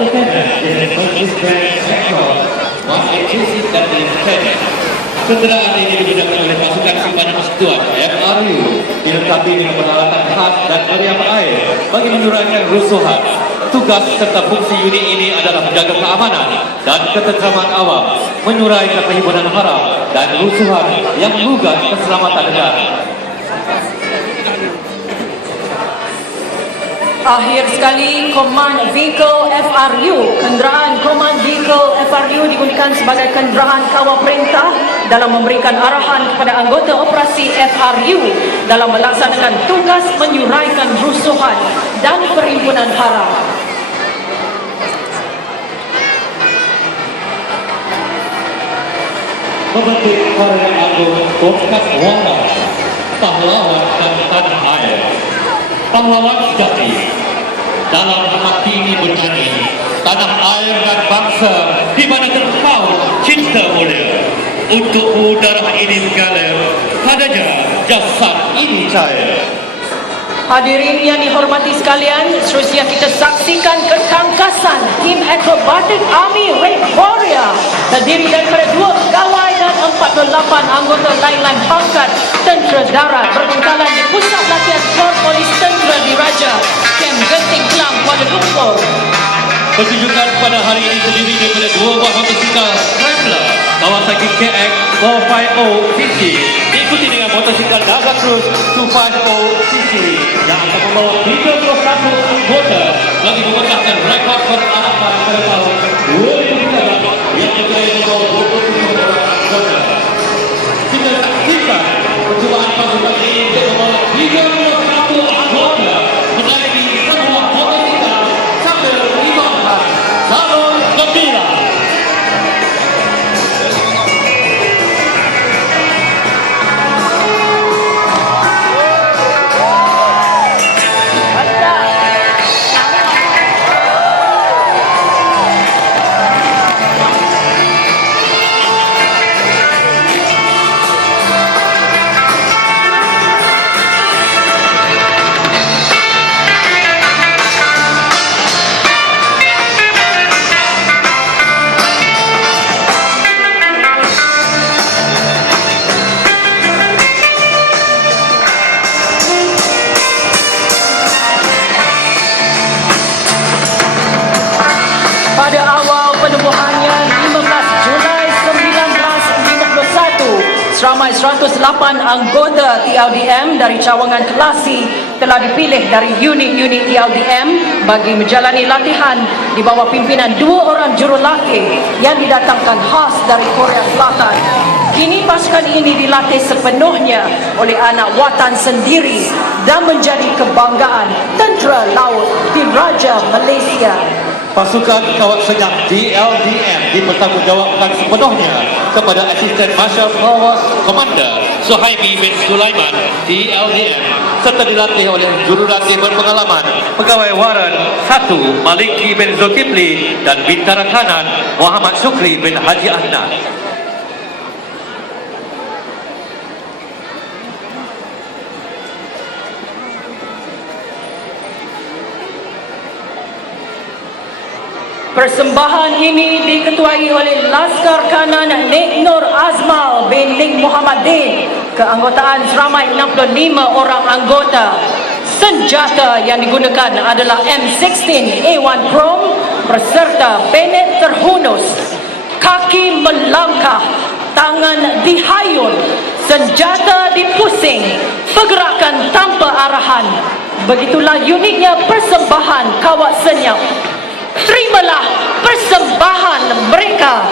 defenders is the first grand record 1826 dan 10. Kenderaan ini digunakan oleh pasukan simpanan persekutuan FRU, dilengkapi dengan peralatan khas dan meriam air bagi menyuraikan rusuhan. Tugas serta fungsi unit ini adalah menjaga keamanan dan ketenteraman awam, menyuraikan perhimpunan haram dan rusuhan yang menggugat keselamatan negara. Akhir sekali, Command Vehicle FRU. Kenderaan Command Vehicle FRU digunakan sebagai kenderaan kawal perintah dalam memberikan arahan kepada anggota operasi FRU dalam melaksanakan tugas menyuraikan rusuhan dan perhimpunan haram. Membentuk Warga Agung Bongkat Wara, pahlawan dan tanah air. Pahlawan sejati dalam hati ini bernyanyi, tanah air dan bangsa di mana terpaut cinta mulia. Untukmu darah ini mengalir, padanya jasad ini cair. Hadirin yang dihormati sekalian, seterusnya kita saksikan ketangkasan tim Acrobatic Army Red Warrior terdiri daripada 2 pegawai dan 48 anggota lain-lain pangkat tentera darat berbekalan di Pusat Latihan Kor Polis Tentera Diraja, Kem Genting Kelang, Kuala Lumpur. Pertunjukan pada hari ini terdiri daripada 2 buah motosikal Scrambler Kawasaki KX 450cc diikuti dengan motosikal Naga Cruz 250cc yang akan membawa 31 anggota bagi memecahkan rekod peralatan pada tahun 2013 yang berjaya membawa 27 orang anggota. Kita saksikan percubaan pasukan ini untuk membawa 31 anggota menaiki sebuah motosikal sambil mengibarkan salon gembira. Pada awal penubuhannya 15 Julai 1951, seramai 108 anggota TLDM dari cawangan Kelasi telah dipilih dari unit-unit TLDM bagi menjalani latihan di bawah pimpinan 2 orang jurulatih yang didatangkan khas dari Korea Selatan. Kini pasukan ini dilatih sepenuhnya oleh anak watan sendiri dan menjadi kebanggaan Tentera Laut Diraja Malaysia. Pasukan Kawal Senyap DLDM dipertanggungjawabkan sepenuhnya kepada Asisten Marshal Force Commander Suhaimi bin Sulaiman DLDM serta dilatih oleh jurulatih berpengalaman Pegawai Waran 1 Maliki bin Zulkifli dan Bintara Kanan Muhammad Syukri bin Haji Ahmad. Persembahan ini diketuai oleh Laskar Kanan Nik Nur Azmal bin Ning Muhammad Din, keanggotaan seramai 65 orang anggota. Senjata yang digunakan adalah M16A1 Chrome berserta bayonet terhunus, kaki melangkah, tangan dihayun, senjata dipusing, pergerakan tanpa arahan. Begitulah uniknya persembahan Kawat Senyap. Terimalah persembahan mereka.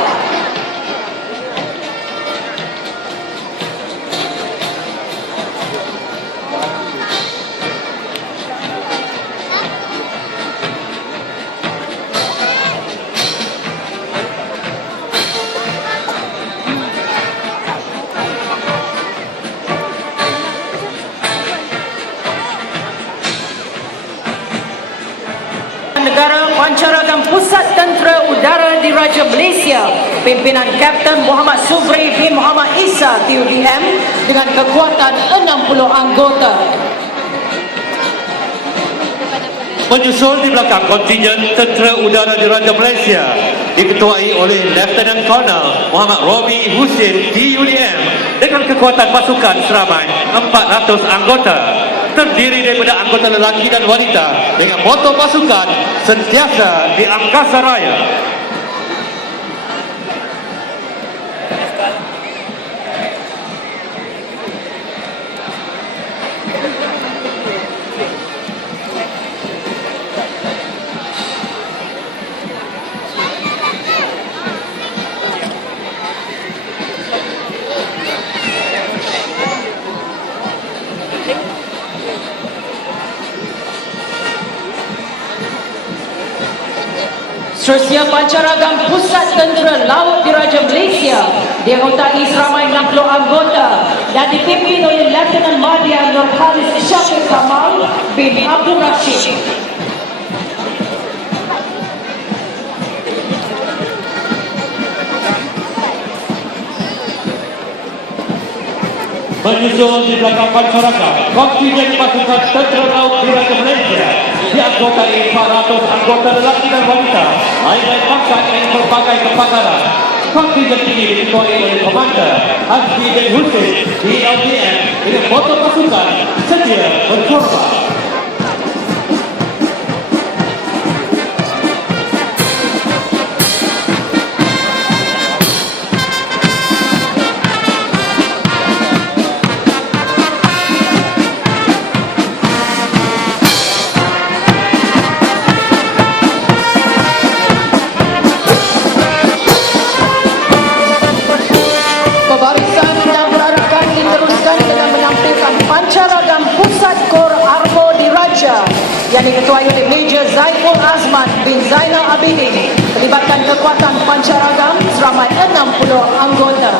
Negara Pancaragan Pusat Tentera Udara Diraja Malaysia, pimpinan Kapten Muhammad Subri bin Muhammad Isa TUDM dengan kekuatan 60 anggota. Menyusul di belakang kontingen Tentera Udara Diraja Malaysia diketuai oleh Lieutenant Colonel Muhammad Robi Husin DUDM dengan kekuatan pasukan seramai 400 anggota terdiri daripada anggota lelaki dan wanita dengan moto pasukan sentiasa di angkasa raya. Seterusnya Pancaragam Pusat Tentera Laut Diraja Malaysia dianggotai seramai 60 anggota dan dipimpin oleh Lieutenant Madya Nurhalis Syafiq Kamal bin Abdul Rashid. Menyusul di belakang Pancaragam, kontingen pasukan Tentera Laut Diraja Malaysia dianggotai 400 anggota lelaki dan wanita lain-lain pangkat dan berbagai kepakaran. Kontingen ini diketuai oleh Komander Hasbi bin Hussein di LDM dengan moto pasukan sedia berkorban. Pembarisan yang berharapan diteruskan dengan menampilkan Pancaragam Pusat Kor Argo Diraja yang diketuai oleh Major Zaiful Azman bin Zainal Abidin melibatkan kekuatan Pancaragam seramai 60 anggota.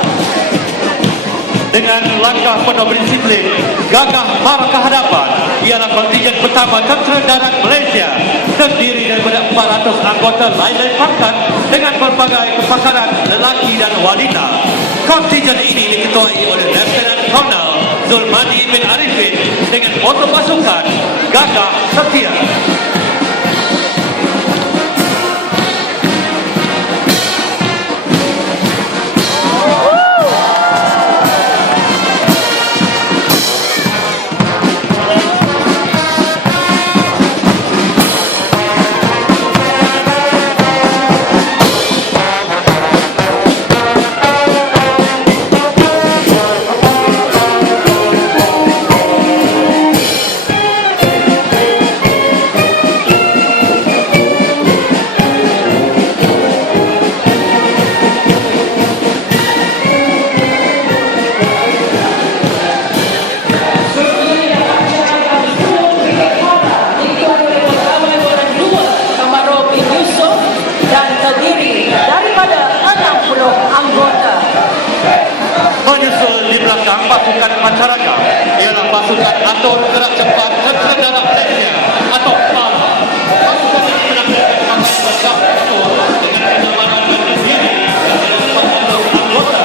Dengan langkah penuh berdisiplin, gagah mara ke hadapan ialah kontingen pertama Tentera Darat Malaysia terdiri daripada 400 anggota lain-lain pangkat dengan berbagai kepakaran lelaki dan wanita. Kontingen ini diketuai oleh Lieutenant Colonel Zulmadi bin Arifin dengan moto pasukan gagah setia. Menyusul di belakang pasukan Pancaragam ialah pasukan Atur Gerak Cepat Tentera Darat Malaysia atau PALA. Pasukan ini menampilkan pakaian bergabung dengan kenyamanan dan diri dengan 40 anggota.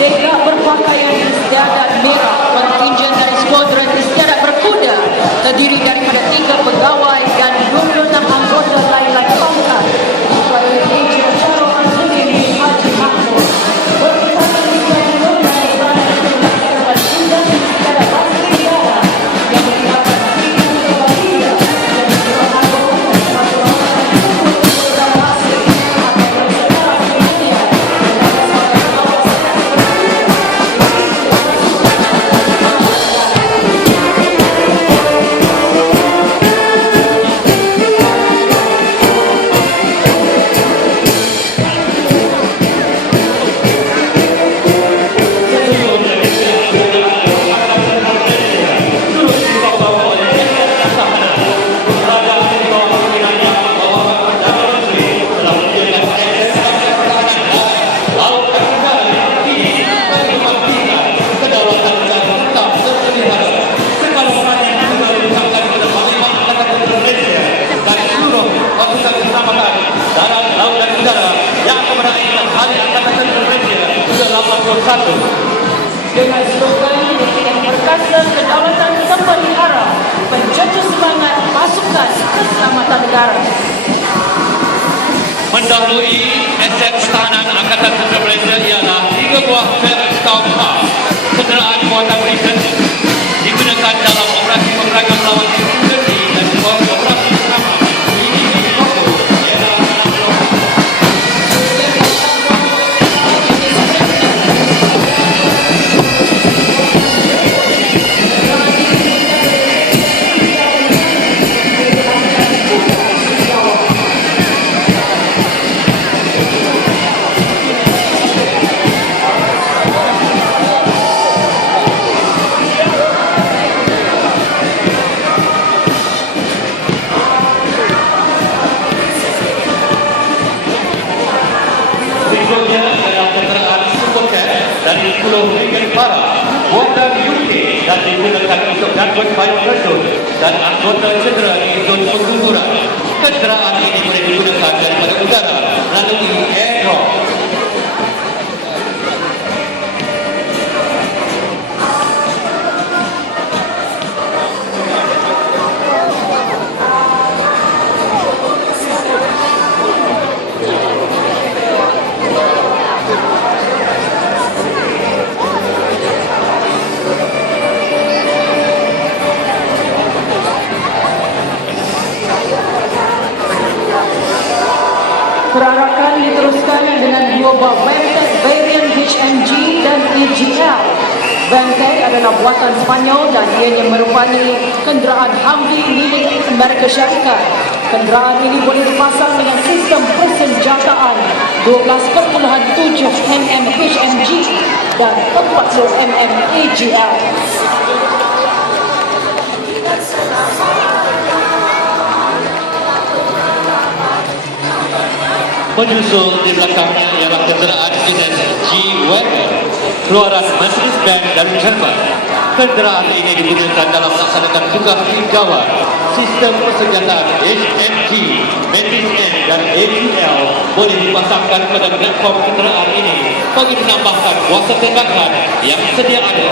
Segera berpakaian istiadat merah, kontingen dari skuadron istiadat berkuda terdiri daripada 3 pegawai dan 26 anggota lain-lain pangkat diketuai oleh Major Syarul Azudin bin Haji Mahmud. Berpusat di skuadron dan istana terdapat juga istiadat pasti darat yang melibatkan 3 pegawai dan 2 anggota satuan program asing atau konsentrasi dunia. Dengan slogan yang berkata kedaulatan terpelihara, pencetus semangat pasukan keselamatan negara. Mendahului aset pertahanan Angkatan Tentera Malaysia ialah 3 buah Ferox Tower. Kenderaan buatan Britain digunakan dalam operasi peperangan melawan Turki dan operasi bersama. Ini fokus ialah berikutnya adalah kenderaan Supercat dari 10 Brigade Para buatan UK dan digunakan untuk gangguan payung letus dan anggota cedera di zon pengguguran. Kenderaan ini boleh digunakan daripada udara melalui airdrop. Perarakan diteruskan dengan 2 buah Vantage varian HMG dan EGL. Vantage adalah buatan Spanyol dan ianya merupakan kenderaan Humvee milik Amerika Syarikat. Kenderaan ini boleh dipasang dengan sistem persenjataan 12.7 mm HMG dan 40 mm EGL. Menyusul di belakangnya ialah kenderaan jenis G-Wagon keluaran Mercedes-Benz dari Jerman. Kenderaan ini digunakan dalam melaksanakan tugas tinjauan. Sistem persenjataan HMG, Mercedes-Benz dan ATL boleh dipasangkan pada platform kenderaan ini bagi menambahkan kuasa tembakan yang sedia ada.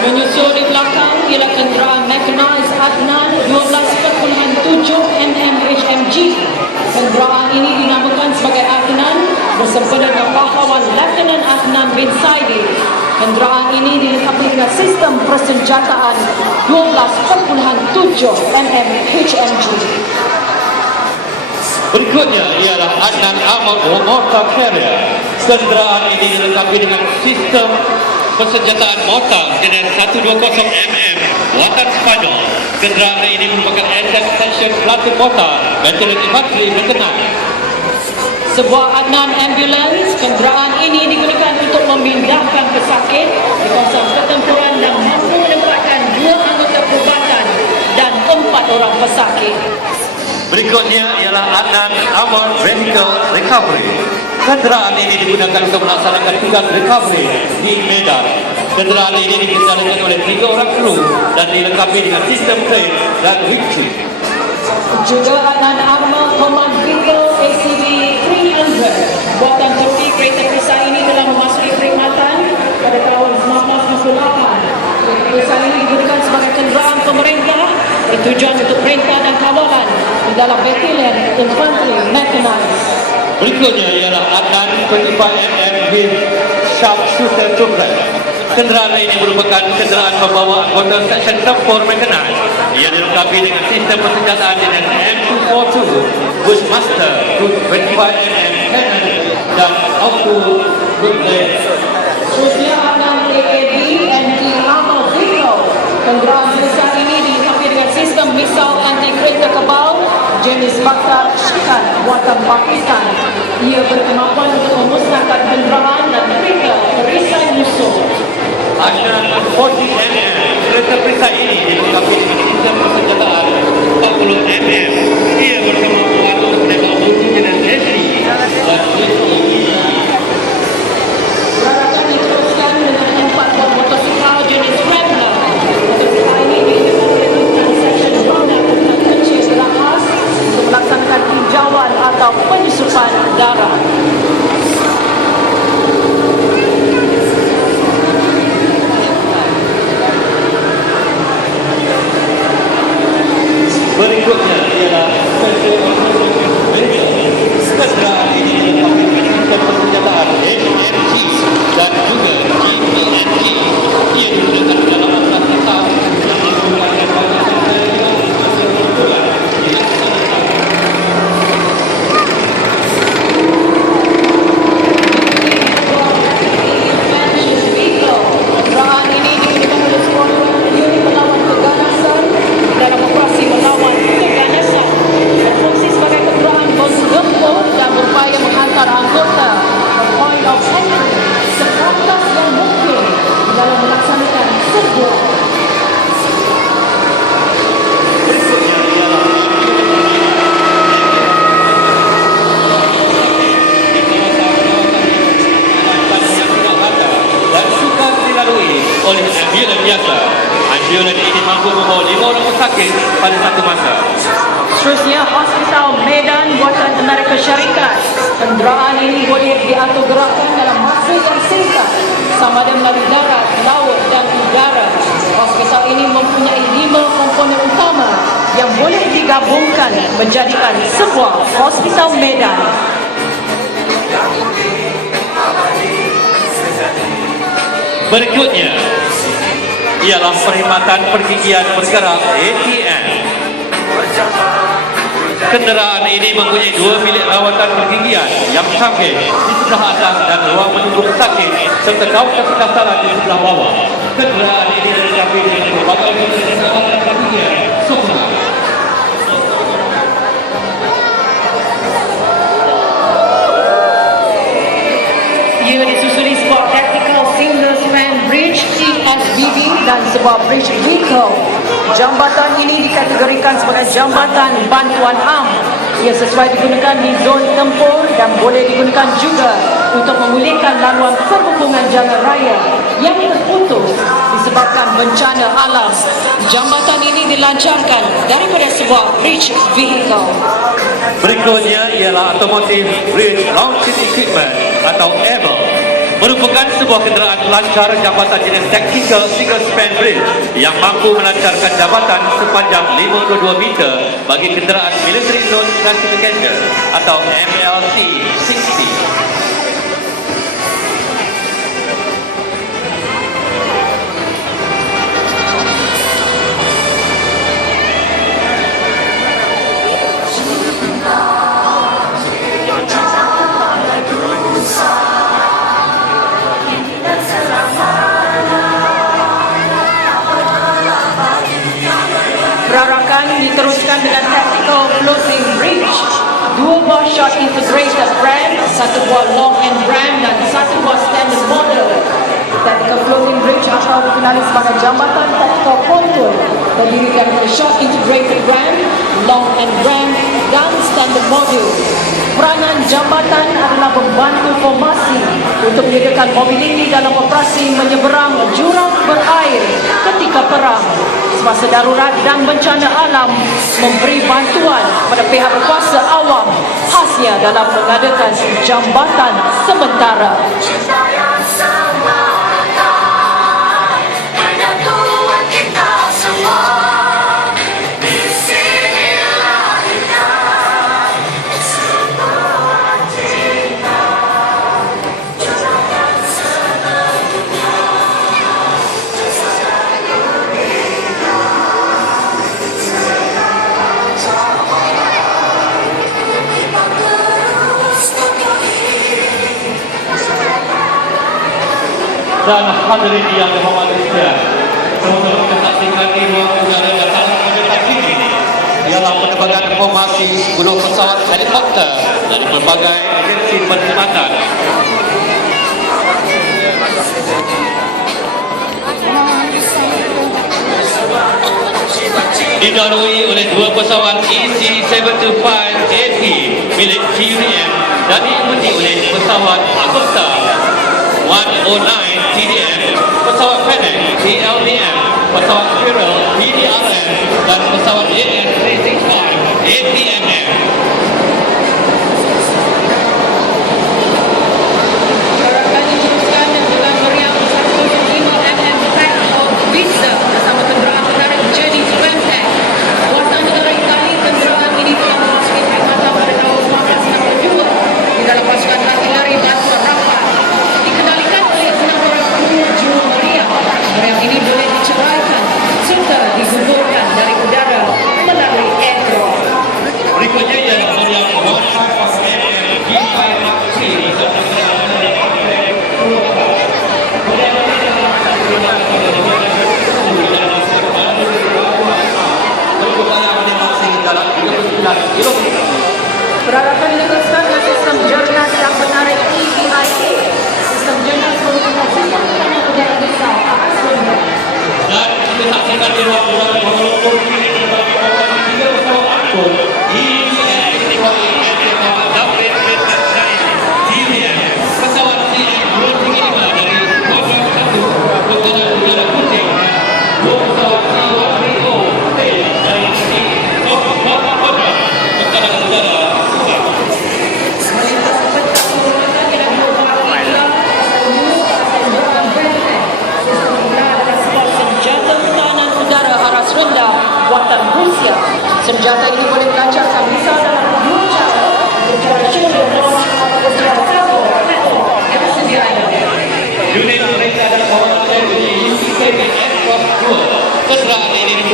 Menyusul di belakang ialah kenderaan mechanized Adnan 12.7 mm HMG. Kenderaan ini dinamakan sebagai Adnan bersempena dengan pahlawan Lieutenant Adnan bin Saidi. Kenderaan ini dilengkapi dengan sistem persenjataan 12.7 mm HMG. Berikutnya ialah Adnan Armored Mortar Carrier. Kenderaan ini dilengkapi dengan sistem persenjataan mortar jenis 120 mm buatan Spanyol. Kenderaan ini merupakan asset section pelatu mortar Battalion Infantry Mechanized. Sebuah Adnan ambulans, kenderaan ini digunakan untuk memindahkan pesakit di kawasan pertempuran dan mampu menempatkan 2 anggota perubatan dan 4 orang pesakit. Berikutnya ialah Adnan Armored Vehicle Recovery. Kenderaan ini digunakan untuk melaksanakan tugas recovery di Medan. Kenderaan ini dikendalikan oleh 3 orang kru dan dilengkapi dengan sistem crane dan winch. Juga Adnan Armored Command Vehicle ACV 300 buatan Turki. Kereta perisai ini telah memasuki perkhidmatan pada tahun 1958. Kereta perisai ini digunakan sebagai kenderaan pemerintah bertujuan untuk perintah dan kawalan di dalam Battalion Infantry Mechanized. Berikutnya ialah Adnan 25mm with Sharpshooter Turret. Kenderaan ini merupakan kenderaan pembawa anggota Section Tempur Mechanized. Ia dilengkapi dengan sistem persenjataan jenis M242 Bushmaster 25mm cannon dan auto rocket. Seterusnya Adnan AAV Anti-Armored Vehicle. Kenderaan besar ini dilengkapi dengan sistem misal anti-kereta kebal jenis Bakar Shikan buatan Pakistan. Ia berkemampuan untuk memusnahkan kenderaan dan kereta perisai musuh. Adnan 40mm kereta perisai ini dilengkapi dengan sistem persenjataan 40mm. Ia berkemampuan untuk menembak musuh jenis Leslie dan Leslie. Peralatan diteruskan dengan 4 buah motosikal jenis Rambler. Motosikal ini dilengkapi dengan section runner kecil berahas untuk melaksanakan tinjauan ambulans biasa. Ambulans ini mampu membawa 5 orang pesakit pada satu masa. Seterusnya, Hospital Medan buatan Amerika Syarikat. Kenderaan ini boleh diatur gerakan dalam masa yang singkat, sama ada melalui darat, laut dan udara. Hospital ini mempunyai 5 komponen utama yang boleh digabungkan menjadikan sebuah Hospital Medan. Berikutnya ialah perkhidmatan pergigian bergerak ATM. Kenderaan ini mempunyai 2 bilik rawatan pergigian yang canggih di sebelah atas dan ruang menunggu pesakit serta kawasan pendaftaran di sebelah bawah. Kenderaan ini dilengkapi dengan berbagai bilik rawatan pergigian sempurna. Ia disusuli sebuah Tactical Single Span Bridge TSBB dan sebuah bridge vehicle. Jambatan ini dikategorikan sebagai jambatan bantuan am. Ia sesuai digunakan di zon tempur dan boleh digunakan juga untuk memulihkan laluan perhubungan jalan raya yang terputus disebabkan bencana alam. Jambatan ini dilancarkan daripada sebuah bridge vehicle. Berikutnya ialah Automotive Bridge Launching Equipment atau ABLE. Merupakan sebuah kenderaan pelancar jambatan jenis Tactical Single Span Bridge yang mampu melancarkan jambatan sepanjang 52 meter bagi kenderaan Military Zone Classification atau MLC 60. Perarakan diteruskan dengan Tactical Floating Bridge. 2 buah short integrated ram, 1 buah long end ram dan 1 buah standard model. Tactical Floating Bridge atau dikenali sebagai jambatan tactical pontoon terdiri daripada short integrated ram, long end ram dan standard model. Peranan jambatan adalah membantu formasi untuk menyediakan mobiliti dalam operasi menyeberang jurang berair ketika perang, semasa darurat dan bencana alam, memberi bantuan kepada pihak berkuasa awam, khasnya dalam mengadakan jambatan sementara. Dan hadirin yang dihormati sekalian, sama-sama kita saksikan di ruang udara yang sangat mendekat ini ialah penerbangan formasi 10 pesawat helikopter dari berbagai agensi perkhidmatan. Didahului oleh 2 pesawat EC-725AP milik TUDM dan diikuti oleh pesawat Agusta 109 TDM, pesawat Fennec TLDM, pesawat Squirrel PDRM dan pesawat AN365 APMM. Perarakan diteruskan dengan meriam 105mm Pack of Vista bersama kenderaan penarik jenis Femtech. Buatan negara Itali, kenderaan ini telah memasuki perkhidmatan pada tahun 1962 di dalam pasukan artileri bantuan rapat. Dikendalikan oleh 6 orang kru juru meriam. Meriam ini boleh diceraikan serta digugurkan dari udara melalui aircraft. Berikutnya ialah meriam 155mm G5 serta kenderaan penarik Perarakan diteruskan dengan sistem jernas yang menarik EVIA. Sistem jernas merupakan sistem tekanan udara besar atas rendah. dan kita saksikan di ruang udara Kuala Lumpur ini berbagi operasi 3 pesawat angkut pesawat CN235 dari Kuala 1 Kepada Udara Kuching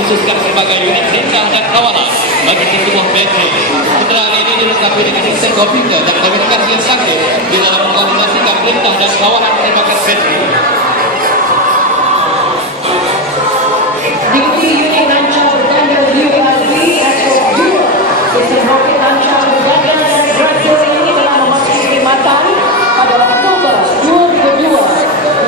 dikhususkan sebagai unit perintah dan kawalan bagi sebuah benteng. Kenderaan ini dilengkapi dengan sistem komputer dan komunikasi yang canggih di dalam mengkoordinasikan perintah dan kawalan tembakan benteng. Diikuti unit lancar berganda UAV atau Duo. Sistem roket lancar berganda dari Brazil ini telah memasuki perkhidmatan pada Oktober 2002.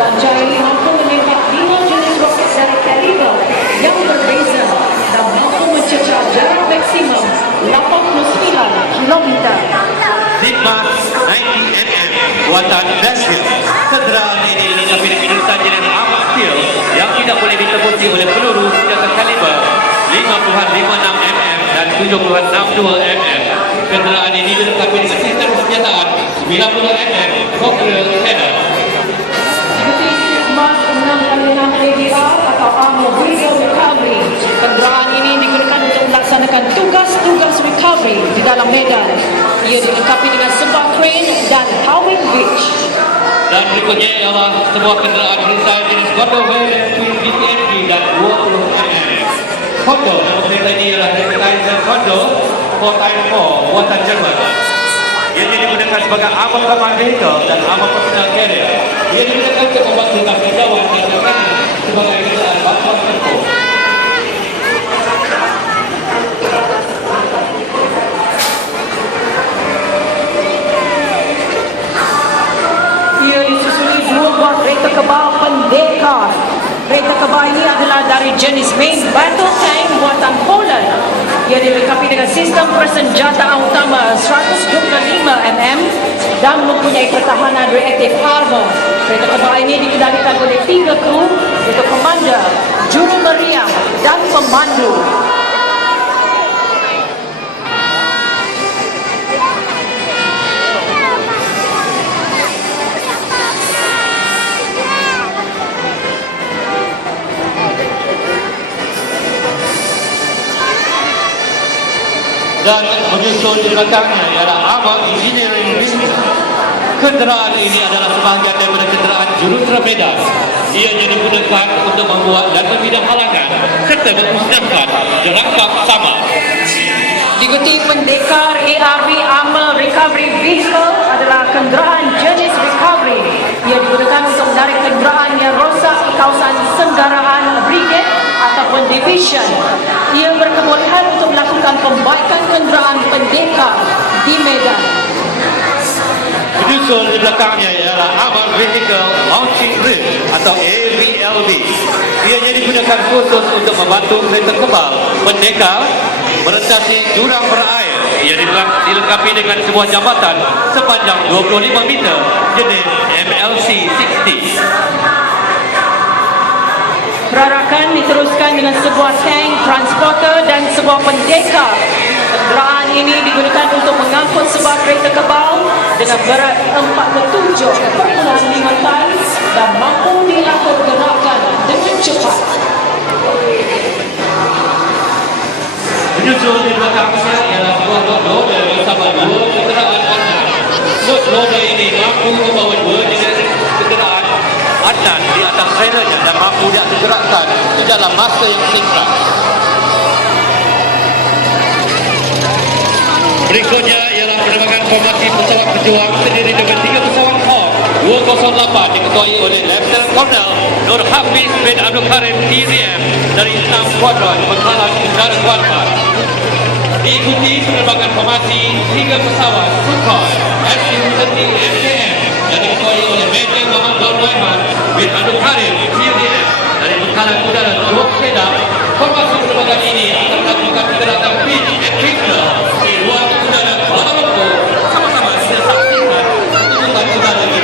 Lancar ini mampu menembak 5 jenis roket dari kaliber yang berbeza dan mampu mencecah jarak maksimum 89 km. Sigma 90mm buatan Nashville. Kenderaan ini dilengkapi dengan insan jenis Armored Steel yang tidak boleh ditembusi oleh peluru senjata kaliber 50.56mm dan 70.62mm. Kenderaan ini dilengkapi dengan sistem senjataan 90mm Cocktail Cannon. Ikuti Sigma 6x6 ADR atau Armor Vehicle Recovery. Kenderaan ini digunakan untuk melaksanakan tugas-tugas recovery di dalam medan. Ia dilengkapi dengan sebuah crane dan towing winch. Dan berikutnya ialah sebuah kenderaan freestyle jenis Honda Wayland Twin VTNG dan 20mm. Honda, nama kereta ini ialah Titan Honda 4x4 buatan Jerman. Ia digunakan sebagai armor command vehicle dan armor personal carrier. Ia digunakan untuk membantu kapal jawab dan tekanan sebagai kenderaan bantuan tempur. Ia disusuli dua buah kereta kebal pendekar. Kereta kebal ini adalah dari jenis main battle tank buatan Poland. Ia dilengkapi dengan sistem persenjataan utama 125mm dan mempunyai pertahanan reaktif armor. Kereta kebal ini dikendalikan oleh 3 kru, iaitu komander, juru meriam dan pemandu. Dan menyusul di belakangnya ialah Armor Engineering Wing. Kenderaan ini adalah sebahagian daripada kenderaan jurutera medan. Ianya digunakan untuk membuat dan membina halangan serta memusnahkan jerangkap sama. Diikuti pendekar ARV Armor Recovery Vehicle adalah kenderaan jenis recovery. Ia digunakan untuk menarik kenderaan yang rosak ke kawasan senggaraan brigade ataupun division. Ia berkebolehan untuk melakukan pembaikan kenderaan pendekar di medan. Menyusul di belakangnya ialah Armored Vehicle Launching Rig atau AVLB. Ianya digunakan khusus untuk membantu kereta kebal pendekar merentasi jurang berair. Ia dilengkapi dengan sebuah jambatan sepanjang 25 meter jenis MLC 60. Perarakan diteruskan dengan sebuah tank transporter dan sebuah pendekar. Kenderaan ini digunakan untuk mengangkut sebuah kereta kebal dengan berat 47.5 tan dan mampu diatur gerakan dengan cepat. Menyusul di belakangnya ialah sebuah load loader bersama dua kenderaan Adnan. Load loader ini mampu membawa dua jenis kenderaan Adnan di atas trailernya dan mampu digerakkan di dalam masa yang singkat. Berikutnya ialah penerbangan formasi pesawat pejuang terdiri dengan 3 pesawat Hawk 208 diketuai oleh Lieutenant Colonel Nur Hafiz bin Abdul Karim TZM dari 6 kuadron Bekalan Negara Kuadron. Diikuti penerbangan formasi 3 pesawat Sukhoi Su-30 MKM yang diketuai oleh Major Muhammad Rahman bin Abdul Karim TZM dari Bekalan Udara Dua Kedah. Formasi penerbangan ini akan melakukan pergerakan pitch and trickle di ruang udara Kuala Lumpur sama-sama kita saksikan tuntutan udara ini.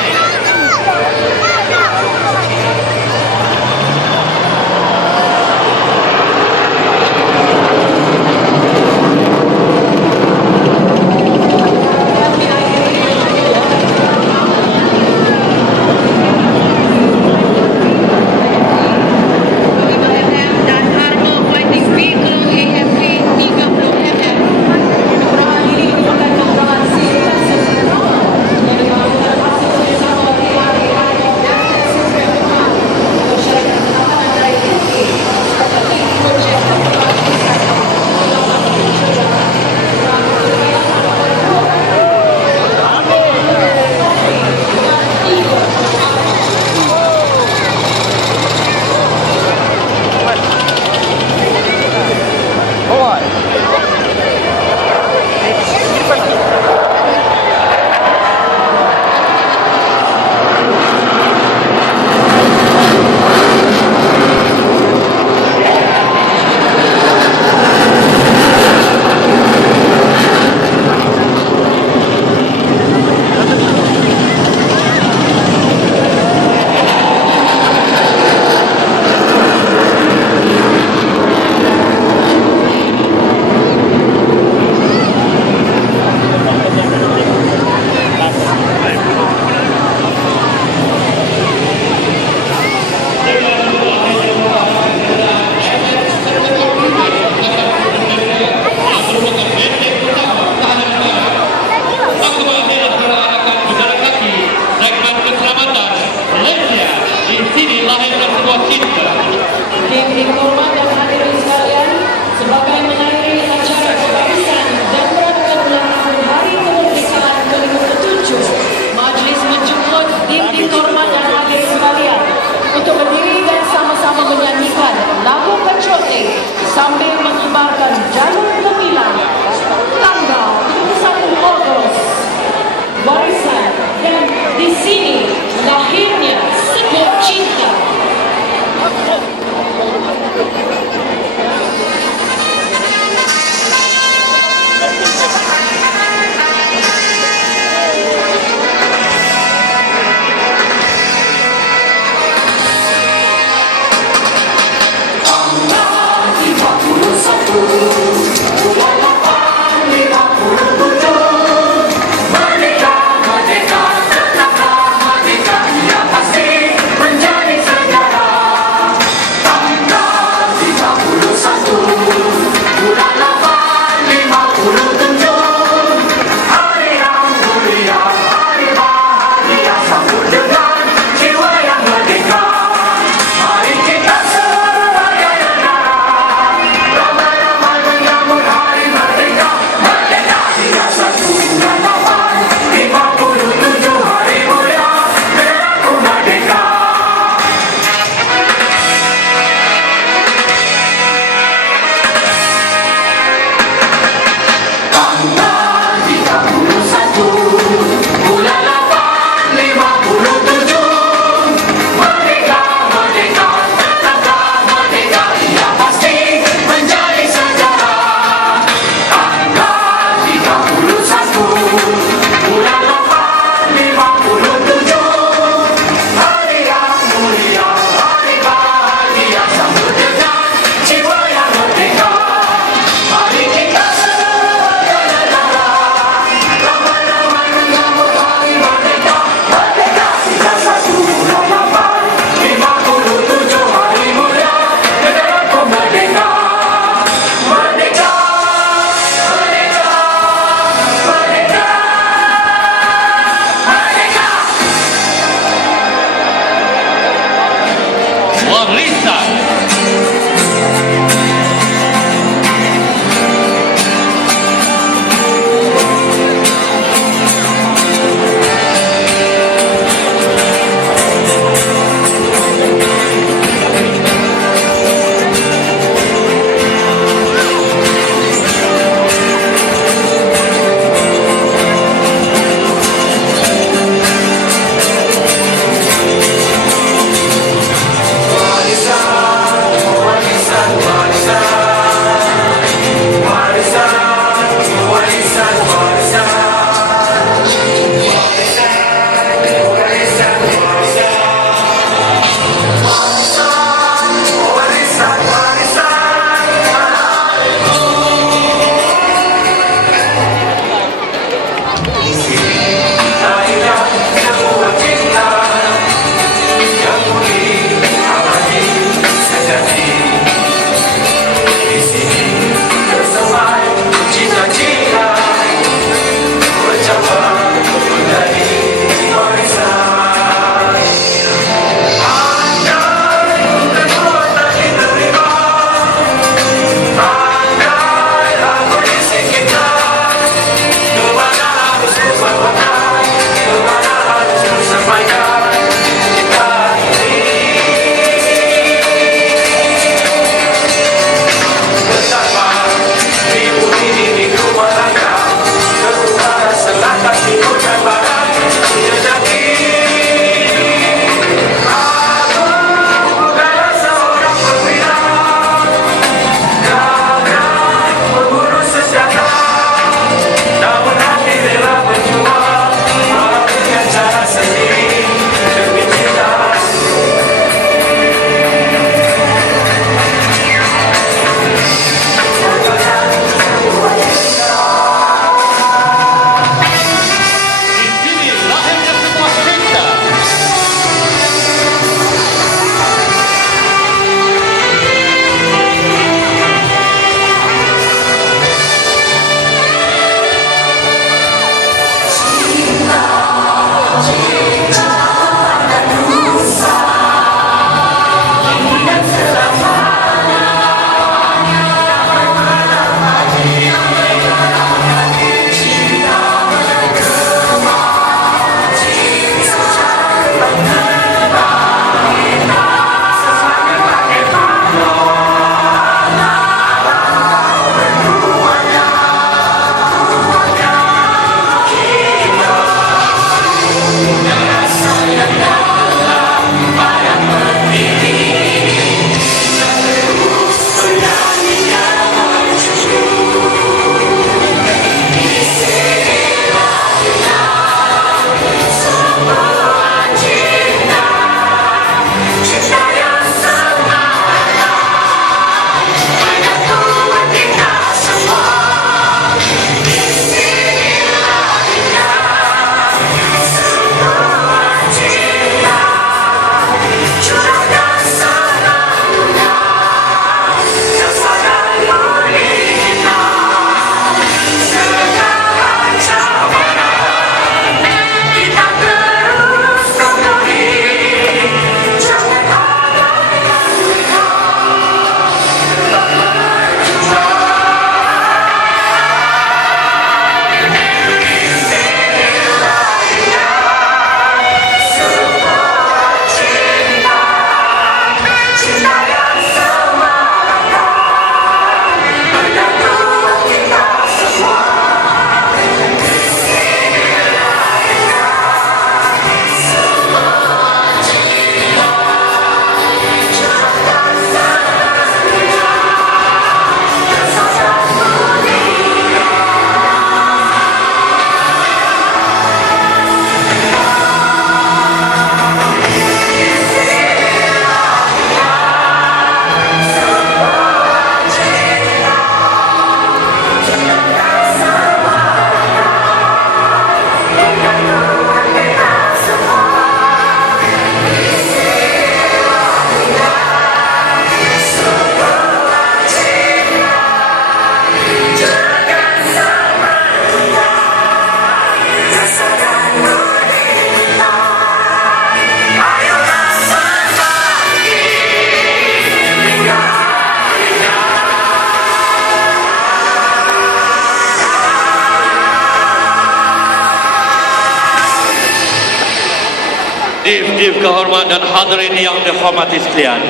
Hadirin kehormat dan hadirin yang dihormati sekalian,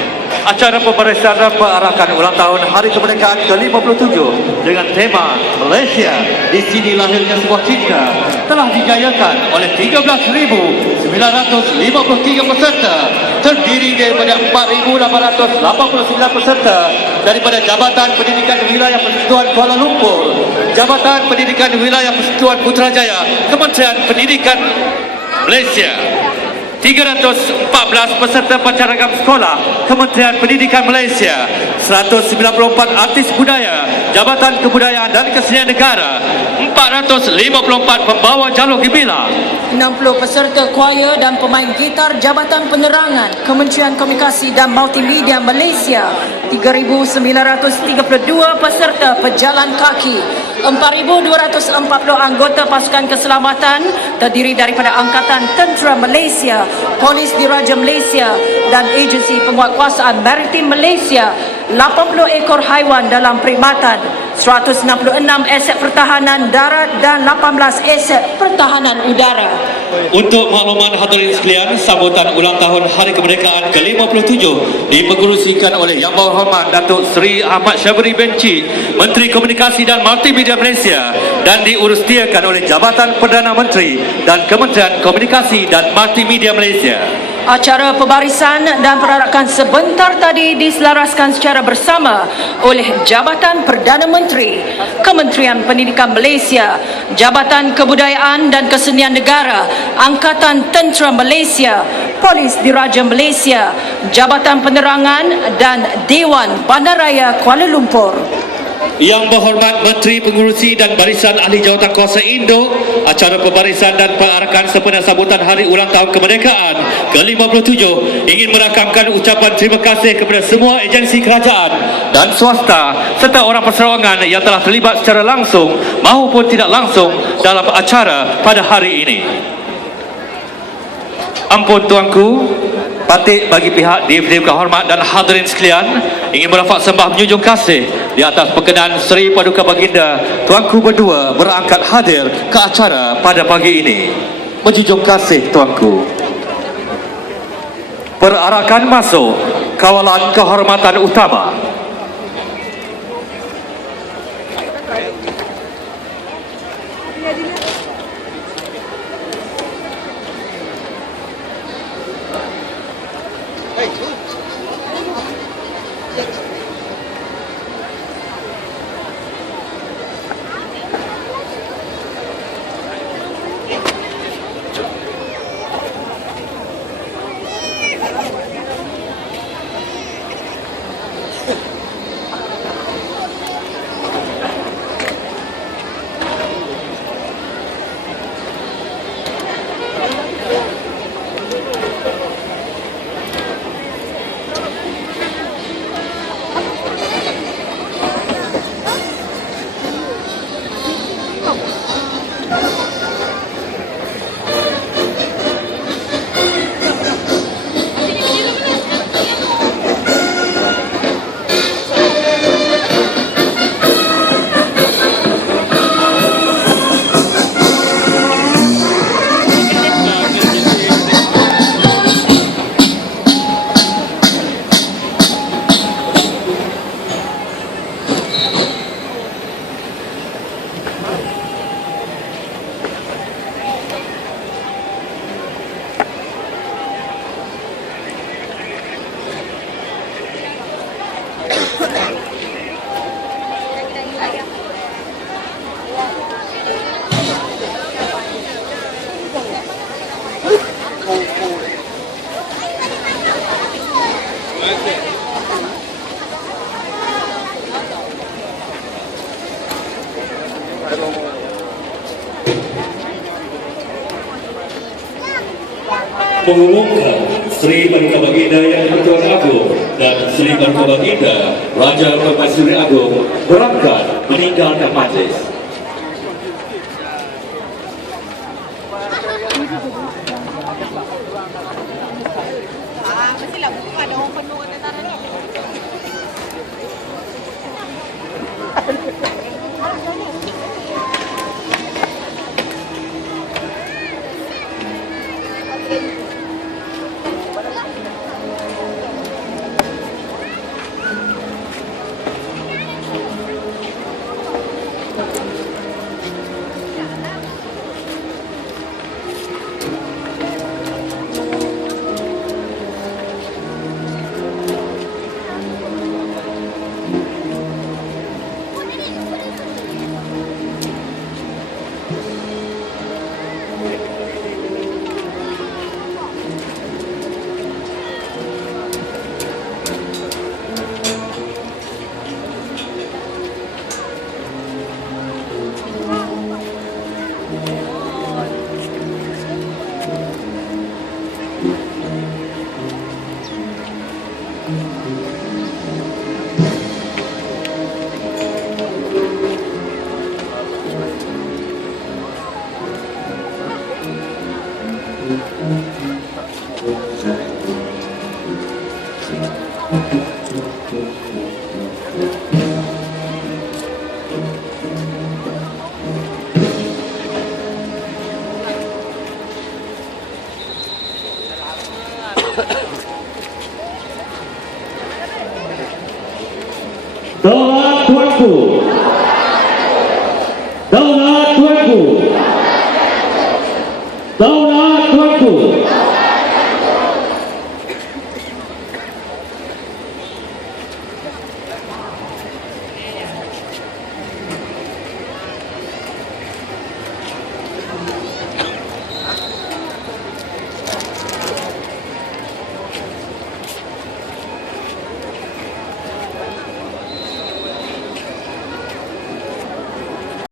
acara pemberian dan perarakan ulang tahun Hari Kemerdekaan ke-57 dengan tema Malaysia, di sini lahirnya sebuah cinta, telah dijayakan oleh 13,953 peserta, terdiri daripada 4,889 peserta daripada Jabatan Pendidikan Wilayah Persekutuan Kuala Lumpur, Jabatan Pendidikan Wilayah Persekutuan Putrajaya, Kementerian Pendidikan Malaysia. 314 peserta pancaragam sekolah Kementerian Pendidikan Malaysia, 194 artis budaya Jabatan Kebudayaan dan Kesenian Negara, 454 pembawa jalur gemilang, 60 peserta choir dan pemain gitar Jabatan Penerangan Kementerian Komunikasi dan Multimedia Malaysia, 3,932 peserta pejalan kaki, 4,240 anggota pasukan keselamatan terdiri daripada Angkatan Tentera Malaysia, Polis Diraja Malaysia dan Agensi Penguatkuasaan Maritim Malaysia, 80 ekor haiwan dalam perkhidmatan, 166 aset pertahanan darat dan 18 aset pertahanan udara. Untuk makluman hadirin sekalian, sambutan ulang tahun Hari Kemerdekaan ke-57 dipengerusikan oleh Yang Berhormat Datuk Seri Ahmad Syabri Benci, Menteri Komunikasi dan Multimedia Malaysia, dan diurustiakan oleh Jabatan Perdana Menteri dan Kementerian Komunikasi dan Multimedia Malaysia. Acara pembarisan dan perarakan sebentar tadi diselaraskan secara bersama oleh Jabatan Perdana Menteri, Kementerian Pendidikan Malaysia, Jabatan Kebudayaan dan Kesenian Negara, Angkatan Tentera Malaysia, Polis Diraja Malaysia, Jabatan Penerangan dan Dewan Bandaraya Kuala Lumpur. Yang Berhormat Menteri Pengurusi dan Barisan Ahli Jawatankuasa Induk, acara pembarisan dan perarakan sempena sambutan Hari Ulang Tahun Kemerdekaan ke-57 ingin merakamkan ucapan terima kasih kepada semua agensi kerajaan dan swasta serta orang perseorangan yang telah terlibat secara langsung maupun tidak langsung dalam acara pada hari ini. Ampun tuanku, batik bagi pihak Dewan Kehormat dan hadirin sekalian ingin merafak sembah menjunjung kasih di atas perkenaan Seri Paduka Baginda tuanku berdua berangkat hadir ke acara pada pagi ini. Menjunjung kasih tuanku. Perarakan masuk kawalan kehormatan utama. Mengumumkan Seri Paduka Baginda Yang Bertuan Agong dan Seri Paduka Baginda Raja Permaisuri Agong berangkat meninggalkan majlis. Mestilah bukan ada orang penuh tentara ni.